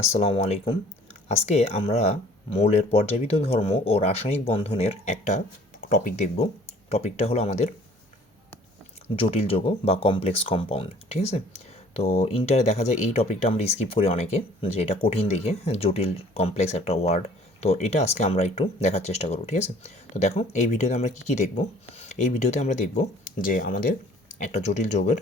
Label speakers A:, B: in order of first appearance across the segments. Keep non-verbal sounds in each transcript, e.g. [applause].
A: আসসালামু আলাইকুম। আজকে আমরা মৌলের পর্যাবৃত ধর্ম ও রাসায়নিক বন্ধনের একটা টপিক দেখব। টপিকটা হলো আমাদের জটিল যৌগ বা কমপ্লেক্স কম্পাউন্ড ঠিক আছে? তো ইন্টারে দেখা যায় এই টপিকটা আমরা স্কিপ করি অনেকে, যে এটা কঠিন দেখে জটিল কমপ্লেক্স একটা ওয়ার্ড তো এটা আজকে আমরা একটু দেখার চেষ্টা করব, ঠিক আছে? তো দেখো, এই ভিডিওতে আমরা কী কী দেখব? এই ভিডিওতে আমরা দেখব যে আমাদের একটা জটিল যৌগের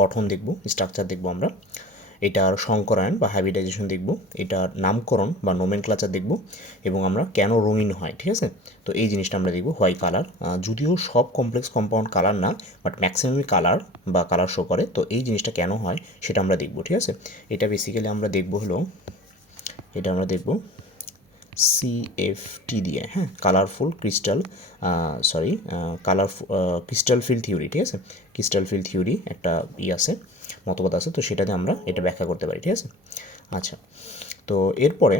A: গঠন দেখব স্ট্রাকচার দেখব আমরা। এটার সংকরায়ন বা হ্যাবিটাইজেশন দেখব, এটার নামকরণ বা নোমেন ক্লাচার দেখব এবং আমরা কেন রঙিন হয়, ঠিক আছে? তো এই জিনিসটা আমরা দেখব হোয়াই কালার যদিও সব কমপ্লেক্স কম্পাউন্ড কালার না বাট ম্যাক্সিমামই কালার বা কালার শো করে, তো এই জিনিসটা কেন হয় সেটা আমরা দেখব, ঠিক আছে? এটা বেসিক্যালি আমরা দেখব হলো, এটা আমরা দেখব সিএফটি দিয়ে হ্যাঁ colourful crystal sorry colour crystal field theory ঠিক আছে? ক্রিস্টাল ফিল থিওরি একটা ই আছে, মতবাদ আছে, তো সেটাতে আমরা এটা ব্যাখ্যা করতে পারি, ঠিক আছে? আচ্ছা তো এরপরে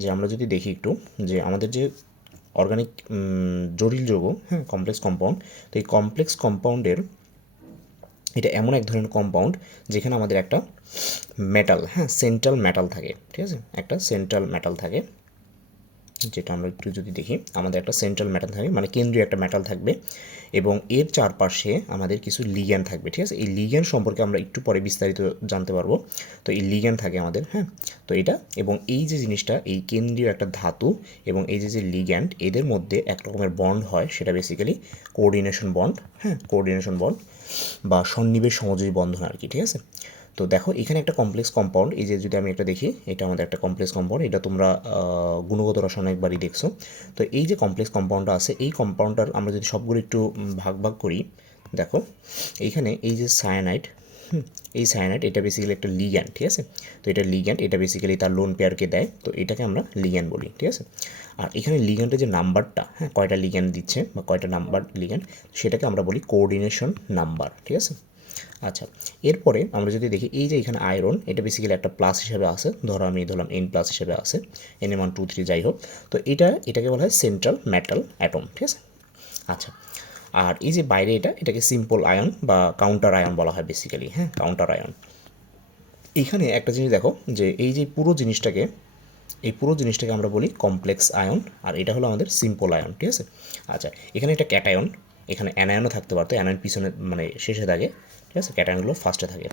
A: যে আমরা যদি দেখি একটু, যে আমাদের যে অর্গানিক জটিল যৌগ হ্যাঁ কমপ্লেক্স কম্পাউন্ড তো এই কমপ্লেক্স কম্পাউন্ডের এটা এমন এক ধরনের কম্পাউন্ড যেখানে আমাদের একটা মেটাল হ্যাঁ সেন্ট্রাল মেটাল থাকে, ঠিক আছে? একটা সেন্ট্রাল মেটাল থাকে। যেটা আমরা একটু যদি দেখি, আমাদের একটা সেন্ট্রাল মেটাল থাকবে মানে কেন্দ্রীয় একটা মেটাল থাকবে এবং এর চারপাশে আমাদের কিছু লিগ্যান থাকবে, ঠিক আছে? এই লিগ্যান সম্পর্কে আমরা একটু পরে বিস্তারিত জানতে পারব। তো এই লিগ্যান থাকে আমাদের হ্যাঁ? তো এটা এবং এই যে জিনিসটা, এই কেন্দ্রীয় একটা ধাতু এবং এই যে যে লিগ্যান্ড এদের মধ্যে এক রকমের বন্ড হয়, সেটা বেসিক্যালি কোঅর্ডিনেশন বন্ড হ্যাঁ? কোঅর্ডিনেশন বন্ড বা সন্নিবেশ সমযোজী বন্ধন আর কি, ঠিক আছে? তো দেখো, এখানে একটা কমপ্লেক্স কম্পাউন্ড এই যে যদি আমি একটা দেখি, এটা আমাদের একটা কমপ্লেক্স কম্পাউন্ড এটা তোমরা গুণগত রসায়ন একবারই দেখছ। তো এই যে কমপ্লেক্স কম্পাউন্ডটা আছে, এই কম্পাউন্ডটার আমরা যদি সবগুলো একটু ভাগ ভাগ করি, দেখো, এইখানে এই যে সায়ানাইড এই সায়ানাইট এটা বেসিক্যালি একটা লিগ্যান্ড ঠিক আছে? তো এটা লিগ্যান্ড এটা বেসিক্যালি তার লোন পেয়ারকে দেয়, তো এটাকে আমরা লিগ্যান্ড বলি, ঠিক আছে? আর এখানে লিগ্যান্ডের যে নাম্বারটা হ্যাঁ কয়টা লিগ্যান্ড দিচ্ছে বা কয়টা নাম্বার লিগ্যান্ড সেটাকে আমরা বলি কোঅর্ডিনেশন নাম্বার ঠিক আছে? আচ্ছা এরপরে আমরা যদি দেখি, এই যে এখানে আয়রন এটা বেসিক্যালি একটা প্লাস হিসেবে আছে। ধরো আমি ধরলাম এন প্লাস হিসেবে আছে N M one two three যাই হোক। তো এটা, এটাকে বলা হয় সেন্ট্রাল মেটাল অ্যাটম ঠিক আছে? আচ্ছা আর এই যে বাইরে এটা, এটাকে সিম্পল আয়ন বা কাউন্টার আয়ন বলা হয় বেসিক্যালি হ্যাঁ কাউন্টার আয়ন এখানে একটা জিনিস দেখো, যে এই যে পুরো জিনিসটাকে, এই পুরো জিনিসটাকে আমরা বলি কমপ্লেক্স আয়ন আর এটা হলো আমাদের সিম্পল আয়ন ঠিক আছে? আচ্ছা এখানে একটা ক্যাটায়ন এখানে অ্যানায়নও থাকতে পারতো অ্যানায়ন পিছনে মানে শেষে থাকে ঠিক আছে? ক্যাটায়নগুলো ফার্স্টে থাকে।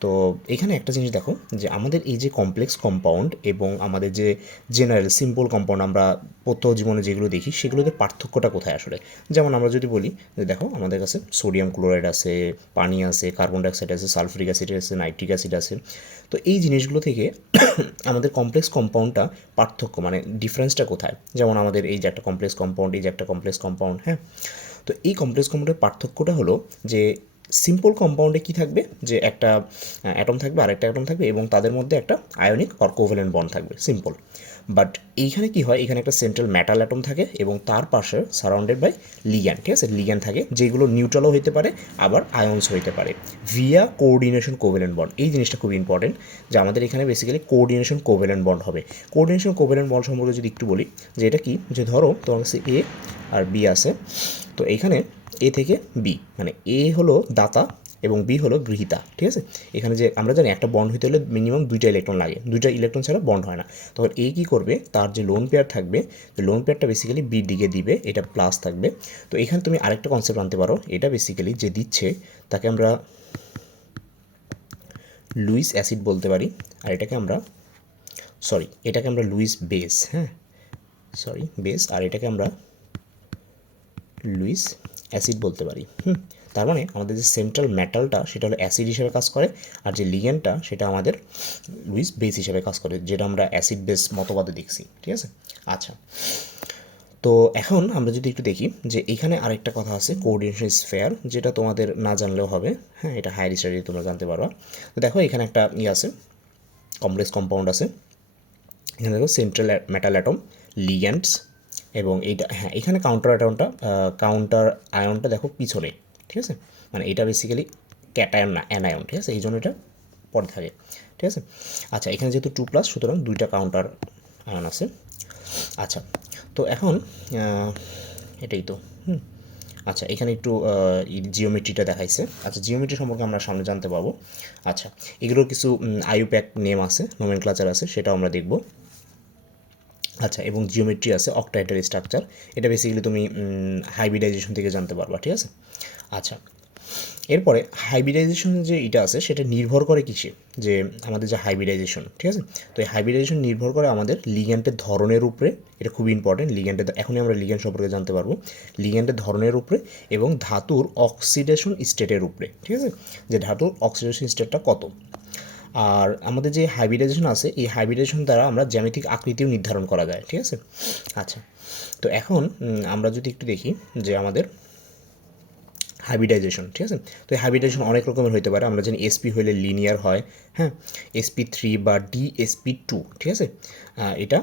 A: তো এখানে একটা জিনিস দেখো, যে আমাদের এই যে কমপ্লেক্স কম্পাউন্ড এবং আমাদের যে জেনারেল সিম্পল কম্পাউন্ড আমরা প্রত্যহ জীবনে যেগুলো দেখি, সেগুলোতে পার্থক্যটা কোথায় আসলে? যেমন আমরা যদি বলি, যে দেখো আমাদের কাছে সোডিয়াম ক্লোরাইড আছে, পানি আছে কার্বন ডাইঅক্সাইড আছে সালফুরিক অ্যাসিড আছে নাইট্রিক অ্যাসিড আছে। তো এই জিনিসগুলো থেকে [coughs] আমাদের কমপ্লেক্স কম্পাউন্ডটা পার্থক্য মানে ডিফারেন্সটা কোথায়? যেমন আমাদের এই যে একটা কমপ্লেক্স কম্পাউন্ড এই যে একটা কমপ্লেক্স কম্পাউন্ড হ্যাঁ? তো এই কমপ্লেক্স কম্পাউন্ডের পার্থক্যটা হলো যে সিম্পল কম্পাউন্ডে কি থাকবে? যে একটা অ্যাটম থাকবে, আরেকটা অ্যাটম থাকবে এবং তাদের মধ্যে একটা আয়নিক অর কোভ্যালেন্ট বন্ড থাকবে সিম্পল বাট এইখানে কি হয়? এখানে একটা সেন্ট্রাল মেটাল অ্যাটম থাকে এবং তার পাশে সারাউন্ডেড বাই লিগ্যান ঠিক আছে? লিগ্যান থাকে, যেগুলো নিউট্রালও হইতে পারে, আবার আয়ন্স হইতে পারে। ভিয়া কোঅর্ডিনেশন কোভ্যালেন্ট বন্ড এই জিনিসটা খুব ইম্পর্টেন্ট যে আমাদের এখানে বেসিক্যালি কোঅর্ডিনেশন কোভ্যালেন্ট বন্ড হবে। কোঅর্ডিনেশন কোভ্যালেন্ট বন্ড সম্পর্কে যদি একটু বলি, যে এটা কি? যে ধরো, তোমার কাছে এ আর বি আছে, তো এইখানে এ থেকে বি মানে এ হলো দাতা এবং বি হলো গৃহীতা, ঠিক আছে? এখানে যে আমরা জানি একটা বন্ড হইতে হলে মিনিমাম দুইটা ইলেকট্রন লাগে, দুইটা ইলেকট্রন ছাড়া বন্ড হয় না। তখন এ কী করবে? তার যে লোন পেয়ার থাকবে লোন পেয়ারটা বেসিক্যালি বি দিকে দিবে, এটা প্লাস থাকবে। তো এখানে তুমি আরেকটা কনসেপ্ট আনতে পারো, এটা বেসিক্যালি যে দিচ্ছে, তাকে আমরা লুইস অ্যাসিড বলতে পারি, আর এটাকে আমরা সরি এটাকে আমরা লুইস বেস হ্যাঁ? সরি বেস, আর এটাকে আমরা লুইস অ্যাসিড বলতে পারি। হুম, তার মানে আমাদের যে সেন্ট্রাল মেটালটা সেটা হলো অ্যাসিড হিসেবে কাজ করে, আর যে লিগেনটা সেটা আমাদের লুইস বেস হিসেবে কাজ করে, যেটা আমরা অ্যাসিড বেস মতবাদে দেখছি, ঠিক আছে? আচ্ছা তো এখন আমরা যদি একটু দেখি যে এখানে আরেকটা কথা আছে কোঅর্ডিনেশন স্ফেয়ার যেটা তোমাদের না জানলেও হবে। হ্যাঁ এটা হায়ার স্টাডি তোমরা জানতে পারবা। তো দেখো, এখানে একটা ইয়ে আছে কমপ্লেক্স কম্পাউন্ড আছে। এখানে দেখো সেন্ট্রাল মেটাল অ্যাটম লিগ্যান্ডস এবং এইটা হ্যাঁ এখানে কাউন্টার অ্যাটমটা কাউন্টার আয়নটা দেখো পিছনে, ঠিক আছে? মানে এটা বেসিক্যালি ক্যাটায়ন না অ্যানায়ন ঠিক আছে? এই জন্য এটা পরে থাকে, ঠিক আছে? আচ্ছা এখানে যেহেতু টু প্লাস সুতরাং দুইটা কাউন্টার আয়ন আছে। আচ্ছা তো এখন এটাই তো, হুম? আচ্ছা এখানে একটু জিওমেট্রিটা দেখাইছে। আচ্ছা জিওমেট্রি সম্পর্কে আমরা সামনে জানতে পারব। আচ্ছা এগুলোর কিছু আইউপ্যাক নেম আছে নোমেন ক্লাচার আছে, সেটাও আমরা দেখব। আচ্ছা এবং জিওমেট্রি আছে অক্টাইটার স্ট্রাকচার এটা বেসিক্যালি তুমি হাইব্রিডাইজেশন থেকে জানতে পারবা, ঠিক আছে? আচ্ছা এরপরে হাইব্রিডাইজেশন যে এটা আছে, সেটা নির্ভর করে কিসে? যে আমাদের যে হাইব্রিডাইজেশন ঠিক আছে? তো এই হাইব্রিডাইজেশন নির্ভর করে আমাদের লিগ্যান্টের ধরনের উপরে, এটা খুবই ইম্পর্টেন্ট লিগ্যান্টের এখনই আমরা লিগ্যান্ট সম্পর্কে জানতে পারব। লিগ্যান্টের ধরনের উপরে এবং ধাতুর অক্সিডেশন স্টেটের উপরে, ঠিক আছে? যে ধাতুর অক্সিডেশন স্টেটটা কত? আর আমাদের যে হাইব্রিডাইজেশন আছে, এই হাইব্রিডাইজেশন দ্বারা আমরা জ্যামিতিক আকৃতিও নির্ধারণ করা যায়, ঠিক আছে? আচ্ছা তো এখন আমরা যদি একটু দেখি যে আমাদের হাইব্রিডাইজেশন ঠিক আছে? তো এই হাইব্রিডাইজেশন অনেক রকমের হতে পারে, আমরা জানি এসপি হলে লিনিয়ার হয় হ্যাঁ? এসপি থ্রি বা ডিএসপি টু ঠিক আছে? এটা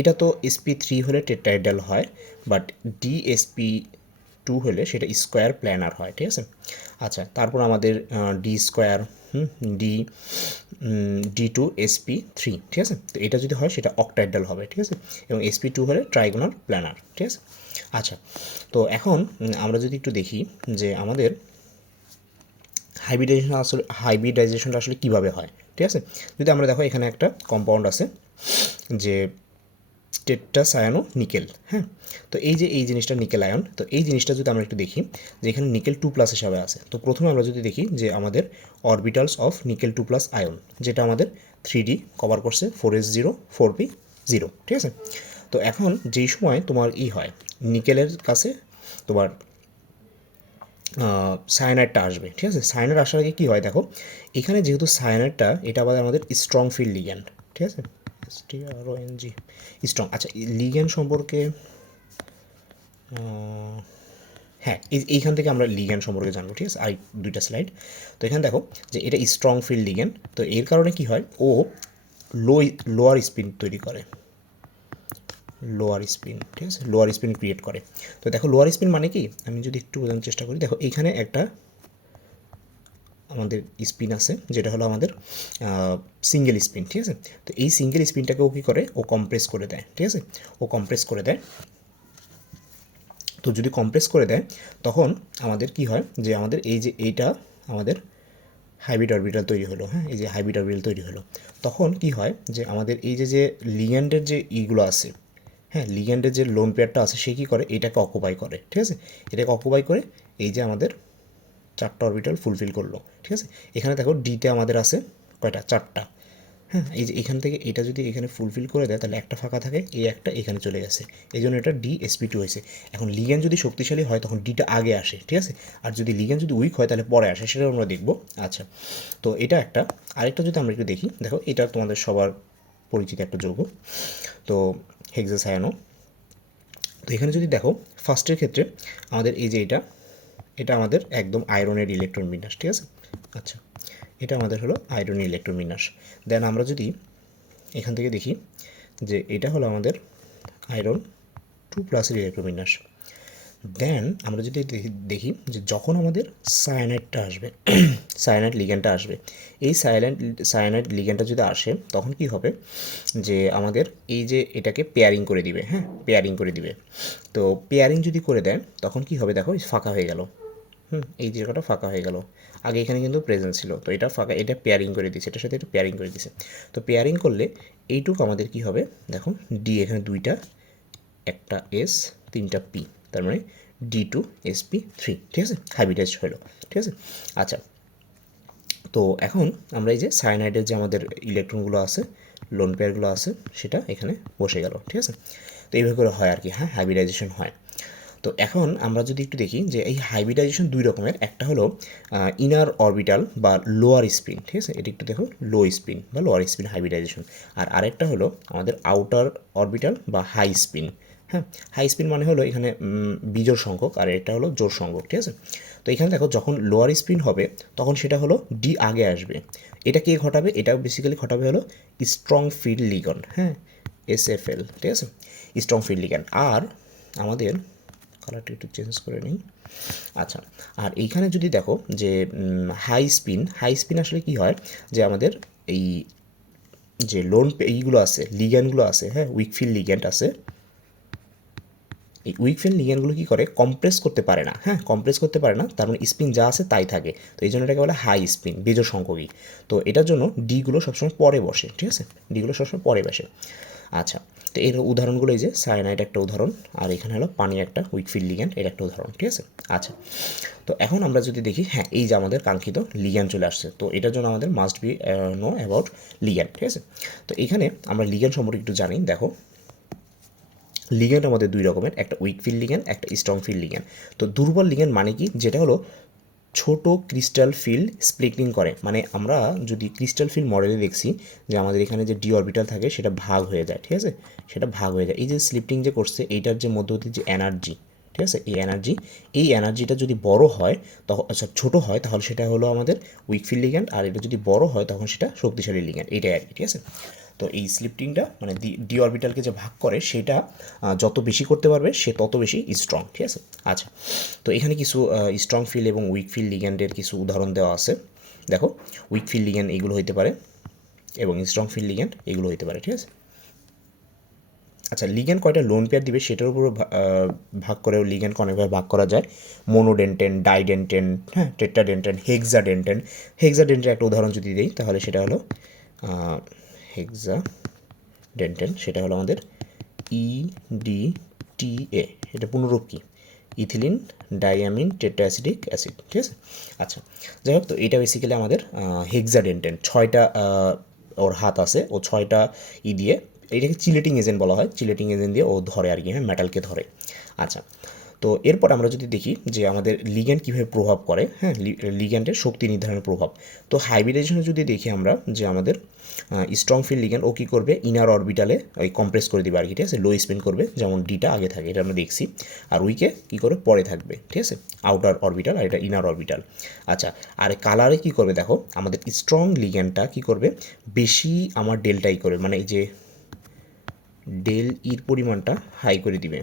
A: এটা তো এসপি থ্রি হলে টেট্রাইডাল হয় বাট ডিএসপি টু হলে সেটা স্কোয়ার প্ল্যানার হয়, ঠিক আছে? আচ্ছা তারপর আমাদের d square d d two sp three ঠিক আছে? তো এটা যদি হয় সেটা অক্টাইডাল হবে, ঠিক আছে? এবং এসপি টু হলে ট্রাইগোনাল প্ল্যানার ঠিক আছে? আচ্ছা তো এখন আমরা যদি একটু দেখি যে আমাদের হাইব্রিডাইজেশন আসলে হাইব্রিডাইজেশনটা আসলে কীভাবে হয়, ঠিক আছে? যদি আমরা দেখো এখানে একটা কম্পাউন্ড আছে যে টেট্রাসায়ানো নিকেল হ্যাঁ? তো এই যে এই জিনিসটা নিকেল আয়ন, তো এই জিনিসটা যদি আমরা একটু দেখি, যে এখানে নিকেল টু প্লাস হিসাবে আছে, তো প্রথমে আমরা যদি দেখি যে আমাদের orbitals of nickel two plus ion, যেটা আমাদের থ্রি ডি কভার করছে four s zero four p zero ঠিক আছে? তো এখন যেই সময় তোমার ই হয়, নিকেলের কাছে তোমার সায়ানাইডটা আসবে, ঠিক আছে? সায়ানাইড আসার আগে কী হয় দেখো, এখানে যেহেতু সায়ানাইডটা এটা আবার আমাদের স্ট্রং ফিল্ড লিগ্যান্ড ঠিক আছে? S T R O N G strong আচ্ছা লিগ্যান্ড সম্পর্কে হ্যাঁ এইখান থেকে আমরা লিগ্যান্ড সম্পর্কে জানব, ঠিক আছে? আর দুইটা স্লাইড তো এখানে দেখো যে এটা স্ট্রং ফিল্ড লিগ্যান্ড তো এর কারণে কি হয়? ও লো লোয়ার স্পিন তৈরি করে। লোয়ার স্পিন ঠিক আছে? লোয়ার স্পিন ক্রিয়েট করে। তো দেখো লোয়ার স্পিন মানে কি? আমি যদি একটু বোঝানোর চেষ্টা করি, দেখো এইখানে একটা আমাদের স্পিন আছে, যেটা হলো আমাদের সিঙ্গেল স্পিন ঠিক আছে? তো এই সিঙ্গেল স্পিনটাকে ও কী করে? ও কম্প্রেস করে দেয়, ঠিক আছে? ও কম্প্রেস করে দেয়। তো যদি কম্প্রেস করে দেয়, তখন আমাদের কি হয়? যে আমাদের এই যে এইটা আমাদের হাইব্রিড অরবিটাল তৈরি হলো হ্যাঁ? এই যে হাইব্রিড অরবিটাল তৈরি হলো। তখন কি হয়? যে আমাদের এই যে যে লিগ্যান্ডের যে ইগুলো আছে হ্যাঁ? লিগ্যান্ডের যে লোন পেয়ারটা আছে, সে কী করে? এটাকে অকুপাই করে, ঠিক আছে? এটাকে অকুপাই করে এই যে আমাদের চারটা অরবিটাল ফুলফিল করল, ঠিক আছে? এখানে দেখো ডিতে আমাদের আছে কয়টা? চারটা। হ্যাঁ এই যে এখান থেকে এটা যদি এখানে ফুলফিল করে দেয়, তাহলে একটা ফাঁকা থাকে, এই একটা এখানে চলে গেছে। এই জন্য এটা ডি এসপি টু হয়েছে। এখন লিগ্যান যদি শক্তিশালী হয়, তখন ডিটা আগে আসে, ঠিক আছে? আর যদি লিগ্যান যদি উইক হয়, তাহলে পরে আসে সেটা আমরা দেখব। আচ্ছা তো এটা একটা। আরেকটা যদি আমরা একটু দেখি, দেখো, এটা তোমাদের সবার পরিচিত একটা যৌগ, তো হেক্সাসায়ানো তো এখানে যদি দেখো ফার্স্টের ক্ষেত্রে আমাদের এই যে এটা এটা আমাদের একদম আয়রনের ইলেকট্রন বিন্যাস, ঠিক আছে? আচ্ছা এটা আমাদের হলো আয়রন ইলেকট্রন বিন্যাস। দেন আমরা যদি এখান থেকে দেখি যে এটা হলো আমাদের আয়রন টু প্লাসের ইলেকট্রন বিন্যাস। দেন আমরা যদি দেখি যে যখন আমাদের সায়ানাইডটা আসবে [clears throat] সায়ানাইড লিগ্যানটা আসবে, এই সায়ানাইড সায়ানাইড লিগ্যানটা যদি আসে, তখন কি হবে? যে আমাদের এই যে এটাকে পেয়ারিং করে দিবে হ্যাঁ? পেয়ারিং করে দিবে। তো পেয়ারিং যদি করে দেয়, তখন কি হবে? দেখো, ফাঁকা হয়ে গেল। হুম, এই জায়গাটা ফাঁকা হয়ে গেল। আগে এখানে কিন্তু প্রেজেন্ট ছিল। তো এটা ফাঁকা, এটা পেয়ারিং করে দিয়েছে, এটার সাথে এটা পেয়ারিং করে দিয়েছে। তো পেয়ারিং করলে এইটুকু আমাদের কি হবে? দেখো ডি এখানে দুইটা, একটা এস তিনটা পি তার মানে D two S P three ঠিক আছে? হাইব্রিডাইজ হলো, ঠিক আছে? আচ্ছা তো এখন আমরা এই যে সায়ানাইডের যে আমাদের ইলেকট্রনগুলো আছে লোন পেয়ারগুলো আছে, সেটা এখানে বসে গেল, ঠিক আছে? তো এইভাবে করে হয় আর কি হ্যাঁ? হাইব্রিডাইজেশন হয়। তো এখন আমরা যদি একটু দেখি যে এই হাইব্রিডাইজেশন দুই রকমের, একটা হলো ইনার অরবিটাল বা লোয়ার স্পিন ঠিক আছে? এটি একটু দেখো লো স্পিন বা লোয়ার স্পিন হাইব্রিডাইজেশন আর আরেকটা হলো আমাদের আউটার অরবিটাল বা হাই স্পিন হ্যাঁ? হাই স্পিন মানে হলো এখানে বিজোর সংখ্যক আর এটা হলো জোর সংখ্যক, ঠিক আছে? তো এখানে দেখো, যখন লোয়ার স্পিন হবে, তখন সেটা হলো ডি আগে আসবে। এটা কে ঘটাবে? এটা বেসিক্যালি ঘটাবে হলো স্ট্রং ফিল্ড লিগন হ্যাঁ? এস এফ এল ঠিক আছে? স্ট্রং ফিল্ড লিগন আর আমাদের কালারটা একটু চেঞ্জ করে নিই। আচ্ছা আর এইখানে যদি দেখো যে হাই স্পিন হাই স্পিন আসলে কি হয়? যে আমাদের এই যে লোন এইগুলো আছে লিগ্যানগুলো আছে হ্যাঁ উইকফিল লিগ্যান্ড আছে। এই উইক ফিল্ড লিগ্যান্ডগুলো কী করে? কম্প্রেস করতে পারে না হ্যাঁ কম্প্রেস করতে পারে না, তার মানে স্পিন যা আছে তাই থাকে। তো এই জন্য এটাকে বলে হাই স্পিন বেজোর সংখ্যকই। তো এটার জন্য ডিগুলো সবসময় পরে বসে, ঠিক আছে? ডিগুলো সবসময় পরে বসে। আচ্ছা তো এর উদাহরণগুলো এই যে সায়ানাইট একটা উদাহরণ, আর এখানে হলো পানি একটা উইকফিল্ড লিগ্যান্ড এর একটা উদাহরণ, ঠিক আছে? আচ্ছা তো এখন আমরা যদি দেখি হ্যাঁ এই যে আমাদের কাঙ্ক্ষিত লিগ্যান্ড চলে আসছে, তো এটার জন্য আমাদের must be know about ligand ঠিক আছে? তো এখানে আমরা লিগ্যান্ড সম্পর্কে একটু জানি, দেখো লিগ্যান্ড আমাদের দুই রকমের, একটা উইক ফিল্ড একটা স্ট্রং ফিল্ড লিগ্যান্ড তো দুর্বল লিগ্যান্ড মানে কি? যেটা হলো ছোট ক্রিস্টাল ফিল্ড স্প্লিটিং করে। মানে আমরা যদি ক্রিস্টাল ফিল্ড মডেলে দেখছি যে আমাদের এখানে যে ডি অরবিটাল থাকে, সেটা ভাগ হয়ে যায়, ঠিক আছে? সেটা ভাগ হয়ে যায়। এই যে স্লিপটিং যে করছে, এইটার যে মধ্যবর্তী যে এনার্জি ঠিক আছে? এই এনার্জি এই এনার্জিটা যদি বড় হয় তখন আচ্ছা ছোটো হয়, তাহলে সেটা হলো আমাদের উইক ফিল্ড লিগ্যান্ড আর এটা যদি বড় হয়, তখন সেটা শক্তিশালী লিগ্যান্ড এটাই আর কি, ঠিক আছে? তো এই স্লিপটিংটা মানে ডি অরবিটালকে যে ভাগ করে, সেটা যত বেশি করতে পারবে, সে তত বেশি স্ট্রং ঠিক আছে? আচ্ছা তো এখানে কিছু স্ট্রং ফিল এবং উইক ফিল লিগ্যান্ডের কিছু উদাহরণ দেওয়া আছে। দেখো উইক ফিল লিগ্যান্ড এগুলো হতে পারে এবং স্ট্রং ফিল লিগ্যান্ড এগুলো হতে পারে, ঠিক আছে? আচ্ছা লিগ্যান্ড কয়টা লোন পেয়ার দিবে, সেটার উপর ভাগ করেও লিগ্যান্ডকে অনেকভাবে ভাগ করা যায়। মোনোডেন্টেন ডাইডেন্টেন হ্যাঁ টেট্রাডেন্টেন হেক্সাডেন্টেন হেক্সাডেন্টের একটা উদাহরণ যদি দিই, তাহলে সেটা হলো হেক্সা ডেন্টেন সেটা হলো আমাদের ই ডি টি এ এটা পুনরূপ কি? ইথিলিন ডাইয়ামিন টেট্রাঅ্যাসিডিক অ্যাসিড, ঠিক আছে? আচ্ছা যাই হোক, তো এটা বেসিক্যালি আমাদের হেক্সাডেন্টেন ছয়টা ওর হাত আছে, ও ছয়টা ই দিয়ে, এটাকে চিলেটিং এজেন্ট বলা হয় চিলেটিং এজেন্ট দিয়ে ও ধরে আর কি হ্যাঁ মেটালকে ধরে। আচ্ছা তো এরপর আমরা যদি দেখি যে আমাদের লিগ্যান্ড কীভাবে প্রভাব করে হ্যাঁ লিগ্যান্ডের শক্তি নির্ধারণের প্রভাব, তো হাইব্রিডেশনে যদি দেখি আমরা যে আমাদের স্ট্রং ফিল্ড লিগ্যান্ড ও কী করবে? ইনার অরবিটালে ওই কম্প্রেস করে দিবে আর কি ঠিক আছে? লো স্পিন করবে, যেমন ডিটা আগে থাকে, এটা আমরা দেখছি। আর উইকে কী করে পরে থাকবে, ঠিক আছে? আউটার অরবিটাল আর এটা ইনার অরবিটাল আচ্ছা আর কালারে কী করবে দেখো? আমাদের স্ট্রং লিগেনটা কী করবে? বেশি আমার ডেলটাই করবে মানে এই যে ডেল ইর পরিমাণটা হাই করে দিবে।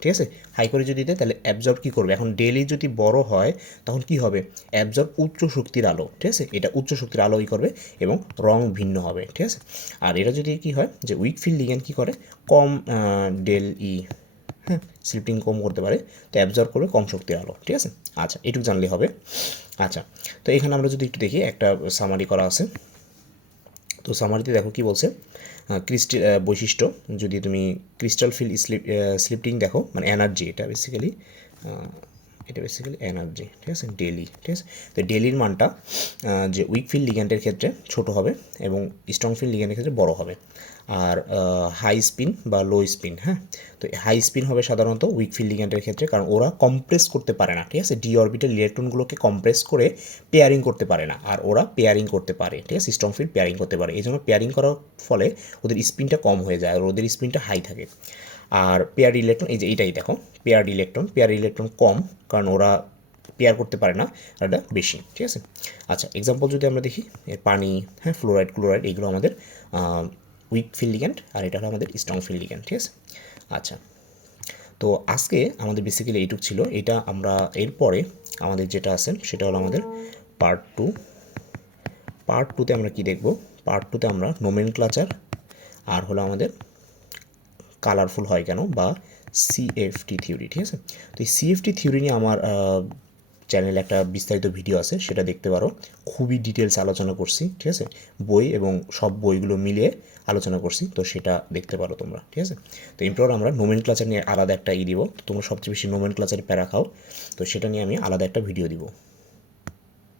A: ঠিক আছে? হাই করে যদি দেয় তাহলে অ্যাবজর্ব কী করবে? এখন ডেলি যদি বড় হয়, তখন কি হবে? অ্যাবজর্ব উচ্চ শক্তির আলো, ঠিক আছে? এটা উচ্চ শক্তির আলোই করবে এবং রং ভিন্ন হবে, ঠিক আছে? আর এটা যদি কি হয়, যে উইক ফিল্ড লিগ্যান্ড কী করে? কম ডেল ই হ্যাঁ স্লিপিং কম করতে পারে, তো অ্যাবজর্ব করবে কম শক্তির আলো, ঠিক আছে? আচ্ছা এটুকু জানলে হবে। আচ্ছা তো এখানে আমরা যদি একটু দেখি, একটা সামারি করা আছে। তো সামারিতে দেখো কি বলছে? ক্রিস্টি বৈশিষ্ট্য, যদি তুমি ক্রিস্টাল ফিল স্লিপ স্লিপটিং দেখো মানে এনার্জি এটা বেসিক্যালি এটা বেসিক্যালি এনার্জি ঠিক আছে? ডেলি ঠিক আছে? তো ডেলির মানটা যে উইক ফিল লিগ্যান্ডের ক্ষেত্রে ছোট হবে এবং স্ট্রং ফিল লিগ্যান্ডের ক্ষেত্রে বড় হবে। আর হাই স্পিন বা লো স্পিন হ্যাঁ? তো হাই স্পিন হবে সাধারণত উইক ফিল লিগ্যান্ডের ক্ষেত্রে কারণ ওরা কম্প্রেস করতে পারে না, ঠিক আছে? ডি অরবিটাল ইলেকট্রনগুলোকে কম্প্রেস করে পেয়ারিং করতে পারে না, আর ওরা পেয়ারিং করতে পারে, ঠিক আছে? স্ট্রং ফিল্ড পেয়ারিং করতে পারে। এই জন্য পেয়ারিং করার ফলে ওদের স্পিনটা কম হয়ে যায় আর ওদের স্পিনটা হাই থাকে। আর পেয়ার ইলেকট্রন এই যে এইটাই দেখো পেয়ার ইলেকট্রন পেয়ার ইলেকট্রন কম, কারণ ওরা পেয়ার করতে পারে না, আর এটা বেশি, ঠিক আছে? আচ্ছা এক্সাম্পল যদি আমরা দেখি, এর পানি হ্যাঁ ফ্লোরাইড ক্লোরাইড এগুলো আমাদের উইক ফিল লিগ্যান্ড আর এটা হলো আমাদের স্ট্রং ফিল লিগ্যান্ড ঠিক আছে? আচ্ছা তো আজকে আমাদের বেসিক্যালি এইটুক ছিল, এটা আমরা এরপরে আমাদের যেটা আছে, সেটা হলো আমাদের পার্ট টু পার্ট টুতে আমরা কি দেখব? পার্ট টুতে আমরা নোমেন ক্লাচার আর হলো আমাদের কালারফুল হয় কেন? বা সিএফটি থিওরি ঠিক আছে? তো এই সিএফটি থিওরি নিয়ে আমার চ্যানেলে একটা বিস্তারিত ভিডিও আছে, সেটা দেখতে পারো। খুবই ডিটেলস আলোচনা করছি, ঠিক আছে? বই এবং সব বইগুলো মিলিয়ে আলোচনা করছি, তো সেটা দেখতে পারো তোমরা, ঠিক আছে? তো এরপর আমরা নোমেন ক্লাচার নিয়ে আলাদা একটা ই দিব। তোমরা সবচেয়ে বেশি নোমেন ক্লাচারে প্যারা খাও, তো সেটা নিয়ে আমি আলাদা একটা ভিডিও দিব।